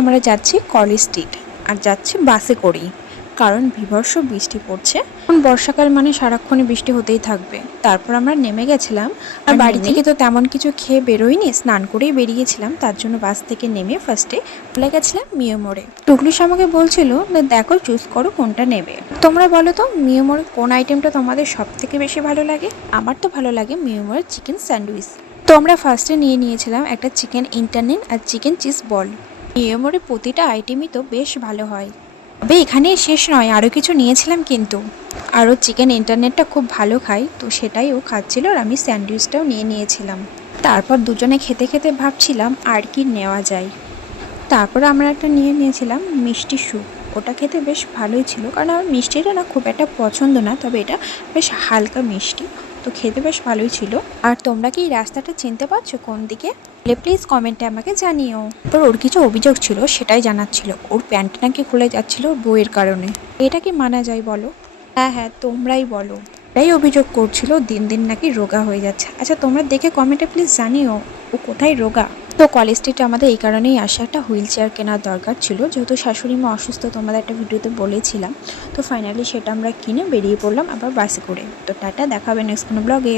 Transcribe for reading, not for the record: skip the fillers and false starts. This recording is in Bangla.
আমরা যাচ্ছি কলেজ স্ট্রিট আর যাচ্ছি বাসে করেই, কারণ বীভৎস বৃষ্টি পড়ছে। এখন বর্ষাকাল মানে সারাক্ষণই বৃষ্টি হতেই থাকবে। তারপর আমরা নেমে গেছিলাম, আর বাড়ি থেকে তো তেমন কিছু খেয়ে বেরোইনি, স্নান করেই বেরিয়েছিলাম। তার জন্য বাস থেকে নেমে ফার্স্টে চলে গেছিলাম মিও মোড়ে। টুকলিস আমাকে বলছিল দেখো চুজ করো কোনটা নেবে। তোমরা বলো তো মিও মোড়ে কোন আইটেমটা তোমাদের সব থেকে বেশি ভালো লাগে? আমার তো ভালো লাগে মিও মোড়ের চিকেন স্যান্ডউইচ। তো আমরা ফার্স্টে নিয়েছিলাম একটা চিকেন ইন্টারনেট আর চিকেন চিজ বল। মিয়ামোরে প্রতিটা আইটেমই তো বেশ ভালো হয়। তবে এখানেই শেষ নয়, আরও কিছু নিয়েছিলাম কিন্তু। আরও চিকেন ইন্টারনেটটা খুব ভালো খাই, তো সেটাই ও খাচ্ছিল আর আমি স্যান্ডউইচটাও নিয়েছিলাম। তারপর দুজনে খেতে খেতে ভাবছিলাম আর কি নেওয়া যায়। তারপর আমরা একটা নিয়েছিলাম মিষ্টি স্যুপ। ওটা খেতে বেশ ভালোই ছিল, কারণ আমার মিষ্টিটা না খুব একটা পছন্দ না, তবে এটা বেশ হালকা মিষ্টি, তো খেতে বেশ ভালোই ছিল। আর তোমরা কি এই রাস্তাটা চিনতে পারছো কোন দিকে? প্লিজ কমেন্টে আমাকে জানিও। তো ওর কিছু অভিযোগ ছিল, সেটাই জানাচ্ছিল। ওর প্যান্ট নাকি খুলে যাচ্ছিল ওর বউয়ের কারণে। এটা কি মানা যায় বলো? হ্যাঁ হ্যাঁ, তোমরাই বলো। এটাই অভিযোগ করছিল, দিন দিন নাকি রোগা হয়ে যাচ্ছে। আচ্ছা তোমরা দেখে কমেন্টে প্লিজ জানিও ও কোথায় রোগা। তো কলেজ স্ট্রিটে আমাদের এই কারণেই আসা, একটা হুইল চেয়ার কেনার দরকার ছিল, যেহেতু শাশুড়ি মা অসুস্থ, তোমাদের একটা ভিডিওতে বলেছিলাম। তো ফাইনালি সেটা আমরা কিনে বেরিয়ে পড়লাম আবার বাসে করে। তো টাটা, দেখা হবে নেক্সট কোনো ব্লগে।